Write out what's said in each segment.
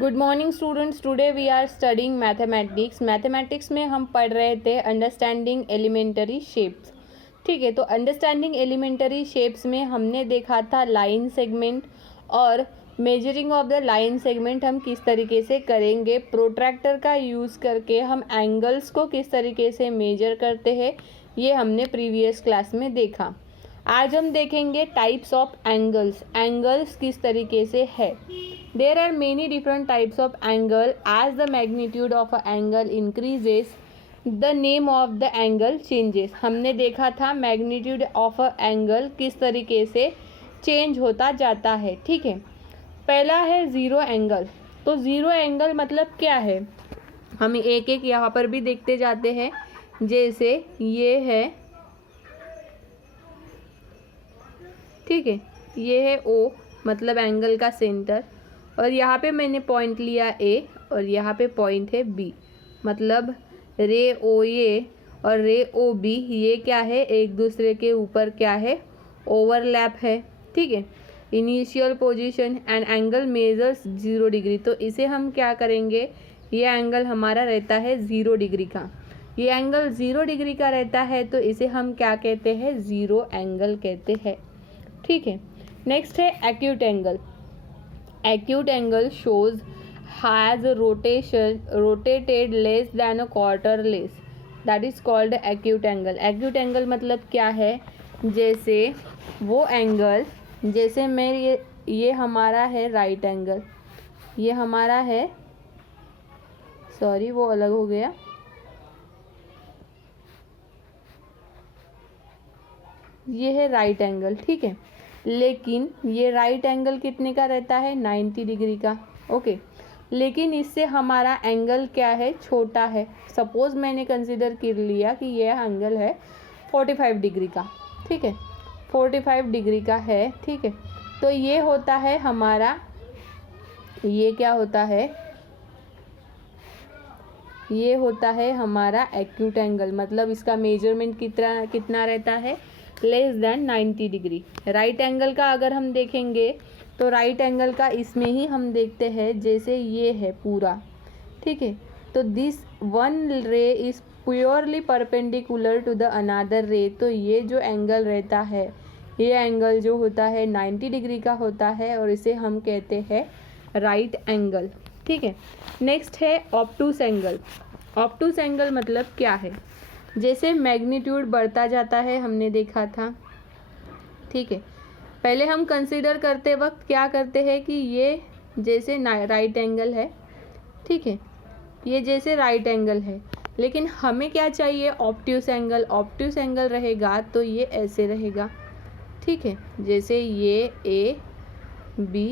Good morning students, today we are studying mathematics. Mathematics में हम पढ़ रहे थे अंडरस्टैंडिंग एलिमेंटरी शेप्स। ठीक है, तो अंडरस्टैंडिंग एलिमेंटरी शेप्स में हमने देखा था लाइन सेगमेंट और measuring of the line segment हम किस तरीके से करेंगे, प्रोट्रैक्टर का यूज़ करके हम एंगल्स को किस तरीके से मेजर करते हैं, ये हमने प्रीवियस क्लास में देखा। आज हम देखेंगे टाइप्स ऑफ एंगल्स, एंगल्स किस तरीके से है। There are many different types of angle, as the magnitude of a angle increases the name of the angle changes. हमने देखा था मैग्नीट्यूड ऑफ अ एंगल किस तरीके से चेंज होता जाता है। ठीक है, पहला है ज़ीरो एंगल। तो ज़ीरो एंगल मतलब क्या है, हम एक एक यहाँ पर भी देखते जाते हैं। जैसे ये है, ठीक है, ये है O मतलब एंगल का सेंटर, और यहाँ पे मैंने पॉइंट लिया A और यहाँ पे पॉइंट है B, मतलब रे OA और रे OB ये क्या है, एक दूसरे के ऊपर क्या है, ओवरलैप है। ठीक है, initial position and angle measures 0 degree. तो इसे हम क्या करेंगे, ये एंगल हमारा रहता है 0 डिग्री का, ये एंगल 0 डिग्री का रहता है, तो इसे हम क्या कहते हैं, ज़ीरो एंगल कहते हैं। ठीक है, नेक्स्ट है acute angle. Acute angle shows has rotated less than a quarter less, that is called acute angle. Acute angle मतलब क्या है, जैसे वो एंगल, जैसे मैं ये हमारा है राइट एंगल, ये हमारा है, सॉरी वो अलग हो गया, ये है राइट एंगल। ठीक है, लेकिन ये राइट एंगल कितने का रहता है, 90 डिग्री का। ओके, लेकिन इससे हमारा एंगल क्या है, छोटा है। सपोज मैंने कंसिडर कर लिया कि ये एंगल है 45 डिग्री का। ठीक है, 45 डिग्री का है। ठीक है, तो ये होता है हमारा, ये क्या होता है, ये होता है हमारा एक्यूट एंगल, मतलब इसका मेजरमेंट कितना रहता है, less than 90 degree. Right angle का अगर हम देखेंगे तो राइट एंगल का इसमें ही हम देखते हैं, जैसे ये है पूरा। ठीक है, तो this one ray is purely perpendicular to the another ray. तो ये जो एंगल रहता है, ये एंगल जो होता है 90 डिग्री का होता है, और इसे हम कहते हैं राइट एंगल। ठीक है, नेक्स्ट है ऑब्टूस एंगल। ऑब्टूस एंगल मतलब क्या है, जैसे मैग्नीट्यूड बढ़ता जाता है, हमने देखा था। ठीक है, पहले हम कंसीडर करते वक्त क्या करते हैं कि ये जैसे राइट एंगल है। ठीक है, ये जैसे राइट एंगल है, लेकिन हमें क्या चाहिए, ऑब्ट्यूस एंगल। ऑब्ट्यूस एंगल रहेगा तो ये ऐसे रहेगा। ठीक है, जैसे ये A B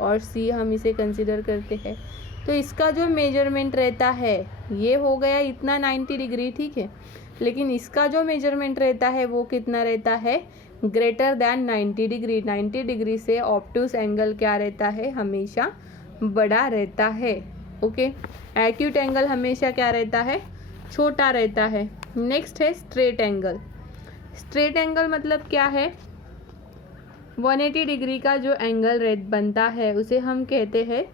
और C हम इसे कंसीडर करते हैं, तो इसका जो मेजरमेंट रहता है, ये हो गया इतना 90 डिग्री। ठीक है, लेकिन इसका जो मेजरमेंट रहता है वो कितना रहता है, ग्रेटर दैन 90 डिग्री। 90 डिग्री से ऑब्टूस एंगल क्या रहता है, हमेशा बड़ा रहता है। ओके, एक्यूट एंगल हमेशा क्या रहता है, छोटा रहता है। नेक्स्ट है स्ट्रेट एंगल। स्ट्रेट एंगल मतलब क्या है, 180 डिग्री का जो एंगल बनता है उसे हम कहते हैं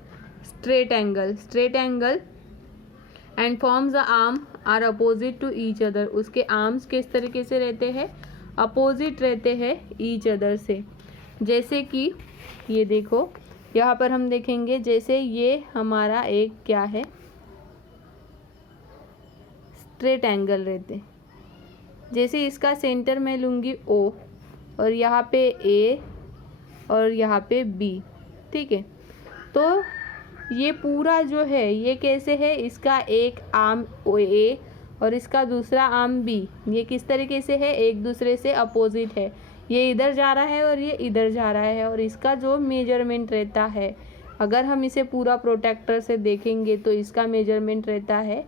straight angle. Straight angle and forms the arm are opposite to each other. उसके आर्म्स किस तरीके से रहते हैं, अपोजिट रहते हैं ईच अदर से। जैसे कि ये देखो, यहाँ पर हम देखेंगे, जैसे ये हमारा एक क्या है, स्ट्रेट एंगल रहते, जैसे इसका सेंटर मैं लूँगी O और यहाँ पे A और यहाँ पे B। ठीक है, तो ये पूरा जो है ये कैसे है, इसका एक आर्म A और इसका दूसरा आर्म B, ये किस तरीके से है, एक दूसरे से अपोजिट है। ये इधर जा रहा है और ये इधर जा रहा है, और इसका जो मेजरमेंट रहता है, अगर हम इसे पूरा प्रोटेक्टर से देखेंगे तो इसका मेजरमेंट रहता है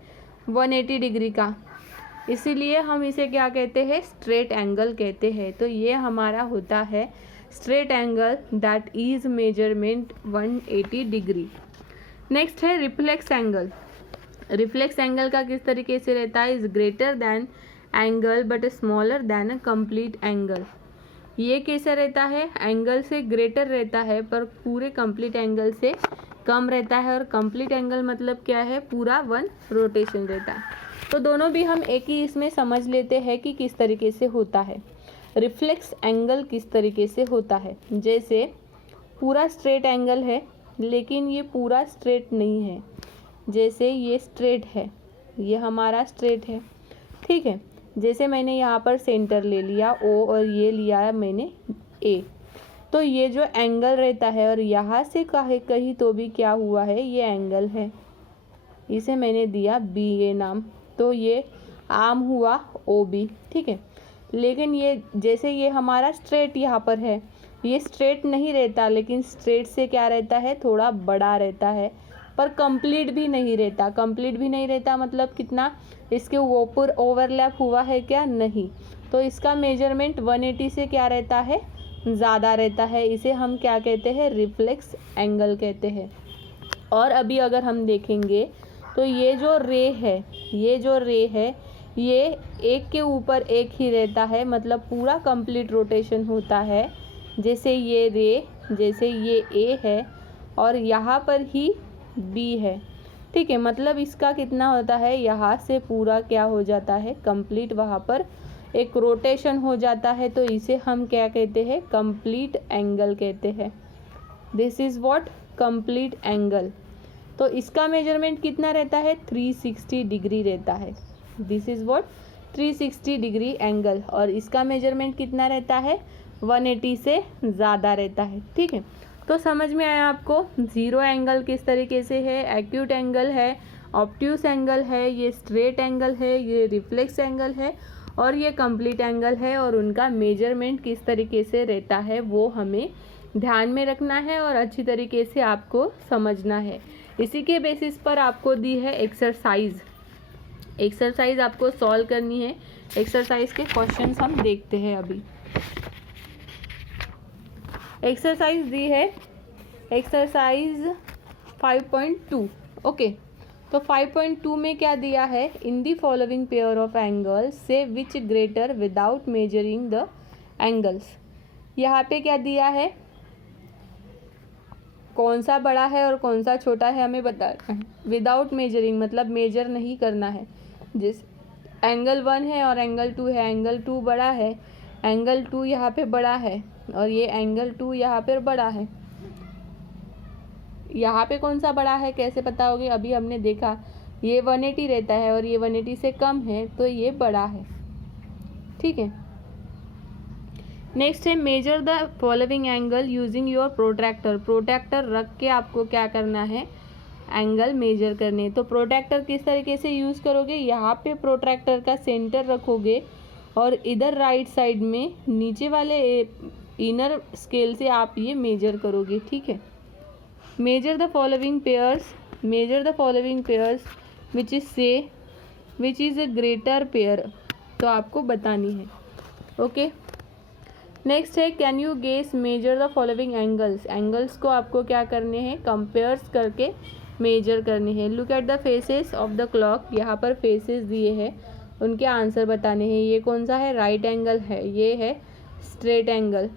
180 डिग्री का। इसीलिए हम इसे क्या कहते हैं, स्ट्रेट एंगल कहते हैं। तो ये हमारा होता है straight angle that is measurement 180 degree. Next है रिफ्लेक्स एंगल। रिफ्लेक्स एंगल का किस तरीके से रहता है, is greater than angle but smaller than a complete angle. ये कैसा रहता है, एंगल से ग्रेटर रहता है पर पूरे कंप्लीट एंगल से कम रहता है, और कंप्लीट एंगल मतलब क्या है, पूरा 1 रोटेशन रहता है। तो दोनों भी हम एक ही इसमें समझ लेते हैं कि किस तरीके से होता है। रिफ्लेक्स एंगल किस तरीके से होता है, जैसे पूरा स्ट्रेट एंगल है लेकिन ये पूरा स्ट्रेट नहीं है। जैसे ये स्ट्रेट है, ये हमारा स्ट्रेट है, ठीक है। जैसे मैंने यहाँ पर सेंटर ले लिया O और ये लिया है मैंने A, तो ये जो एंगल रहता है और यहाँ से कहीं तो भी क्या हुआ है, ये एंगल है, इसे मैंने दिया BA नाम, तो ये आर्म हुआ OB, ठीक है। लेकिन ये जैसे ये हमारा स्ट्रेट यहाँ पर है, ये स्ट्रेट नहीं रहता, लेकिन स्ट्रेट से क्या रहता है, थोड़ा बड़ा रहता है, पर कंप्लीट भी नहीं रहता। कंप्लीट भी नहीं रहता मतलब कितना, इसके ऊपर ओवरलैप हुआ है क्या, नहीं। तो इसका मेजरमेंट 180 से क्या रहता है, ज़्यादा रहता है। इसे हम क्या कहते हैं, रिफ्लेक्स एंगल कहते हैं। और अभी अगर हम देखेंगे तो ये जो रे है, ये एक के ऊपर एक ही रहता है, मतलब पूरा कंप्लीट रोटेशन होता है। जैसे ये रे, जैसे ये A है और यहाँ पर ही B है, ठीक है। मतलब इसका कितना होता है, यहाँ से पूरा क्या हो जाता है, कंप्लीट वहाँ पर एक रोटेशन हो जाता है। तो इसे हम क्या कहते हैं, कंप्लीट एंगल कहते हैं। This is what, complete angle. तो इसका मेजरमेंट कितना रहता है, 360 डिग्री रहता है। This is what, 360 degree angle. और इसका मेजरमेंट कितना रहता है, 180 से ज़्यादा रहता है, ठीक है। तो समझ में आया आपको, ज़ीरो एंगल किस तरीके से है, एक्यूट एंगल है, ऑब्ट्यूस एंगल है, ये स्ट्रेट एंगल है, ये रिफ्लेक्स एंगल है, और ये कंप्लीट एंगल है। और उनका मेजरमेंट किस तरीके से रहता है वो हमें ध्यान में रखना है और अच्छी तरीके से आपको समझना है। इसी के बेसिस पर आपको दी है एक्सरसाइज आपको सॉल्व करनी है। एक्सरसाइज के क्वेश्चंस हम देखते हैं अभी। एक्सरसाइज दी है एक्सरसाइज 5.2, ओके। तो 5.2 में क्या दिया है, in the following pair of angles से which greater without measuring the angles. यहाँ पे क्या दिया है, कौन सा बड़ा है और कौन सा छोटा है हमें बताना है। विदाउट मेजरिंग मतलब मेजर नहीं करना है। जिस एंगल 1 है और एंगल 2 है, एंगल 2 बड़ा है, एंगल 2 यहाँ पे बड़ा है और ये एंगल 2 यहाँ पर बड़ा है। यहाँ पे कौन सा बड़ा है कैसे पता होगी, अभी हमने देखा ये 180 रहता है और ये 180 से कम है, तो ये बड़ा है, ठीक है। नेक्स्ट है measure the following angle using your protractor. Protractor रख के आपको क्या करना है, एंगल मेजर करने। तो प्रोट्रैक्टर किस तरीके से यूज़ करोगे, यहाँ पे प्रोट्रैक्टर का सेंटर रखोगे और इधर राइट साइड में नीचे वाले इनर स्केल से आप ये मेजर करोगे, ठीक है। Measure the following pairs which is a greater pair, तो आपको बतानी है, ओके। नेक्स्ट है can you guess measure the following angles. Angles को आपको क्या करने हैं, कंपेयर्स करके मेजर करने हैं। Look at the faces of the clock, यहाँ पर फेसेस दिए हैं, उनके आंसर बताने हैं। ये कौन सा है, राइट एंगल है, ये है straight angle.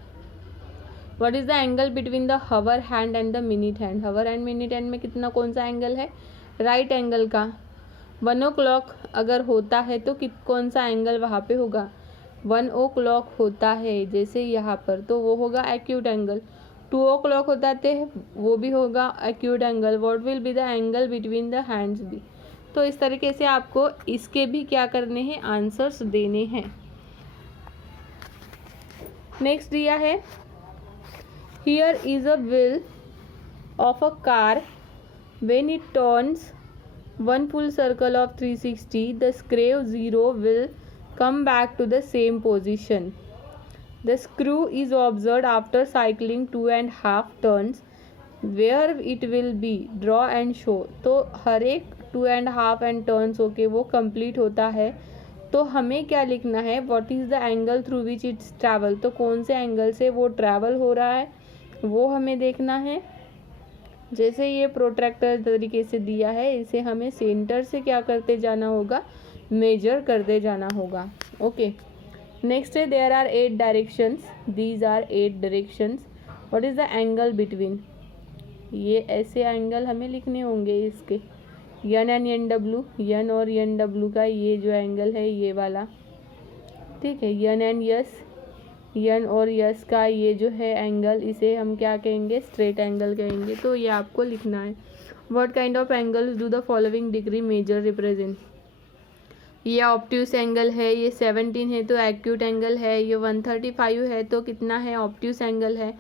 What is the angle between the hour hand and the minute hand. Hour and minute hand में कितना, कौन सा एंगल है, राइट एंगल का। 1 o'clock अगर होता है तो कौन सा एंगल वहाँ पे होगा, 1 o'clock होता है जैसे यहाँ पर, तो वो होगा एक्यूट एंगल। 2 o'clock होता है वो भी होगा acute angle. What will be the angle between the hands B. तो इस तरीके से आपको इसके भी क्या करने हैं, आंसर्स देने हैं। नेक्स्ट दिया है here is a wheel of a car when it turns 1 full circle of 360 the screw 0 will come back to the same position. The screw is observed after cycling 2.5 turns. Where it will be, draw and show. तो हर एक 2.5 and turns होके वो complete होता है। तो हमें क्या लिखना है, what is the angle through which it's travel। तो कौन से एंगल से वो ट्रैवल हो रहा है वो हमें देखना है। जैसे ये प्रोट्रैक्टर तरीके से दिया है, इसे हमें सेंटर से क्या करते जाना होगा, मेजर करते जाना होगा, ओके। नेक्स्ट है there are 8 directions, these are 8 directions. What is the angle between. ये ऐसे एंगल हमें लिखने होंगे इसके, N and N W, N और एन डब्ल्यू का ये जो एंगल है ये वाला, ठीक है। यन एंड यस, यन और यस का ये जो है एंगल, इसे हम क्या कहेंगे, स्ट्रेट एंगल कहेंगे। तो ये आपको लिखना है। What kind of angles do the following degree measure represent. ये ऑब्ट्यूस एंगल है, ये 17 है तो एक्यूट एंगल है, ये 135 है तो कितना है, ऑब्ट्यूस एंगल है,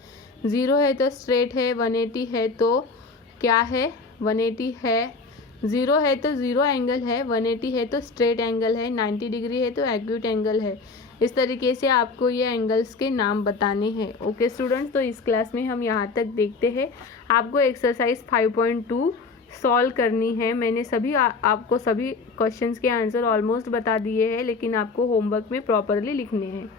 0 है तो स्ट्रेट है, 180 है तो क्या है, 180 है, 0 है तो 0 एंगल है, 180 है तो स्ट्रेट एंगल है, 90 डिग्री है तो एक्यूट एंगल है। इस तरीके से आपको ये एंगल्स के नाम बताने हैं। ओके स्टूडेंट्स, तो इस क्लास में हम यहाँ तक देखते हैं। आपको एक्सरसाइज 5.2 सॉल्व करनी है। मैंने आपको सभी क्वेश्चंस के आंसर ऑलमोस्ट बता दिए हैं, लेकिन आपको होमवर्क में प्रॉपरली लिखने हैं।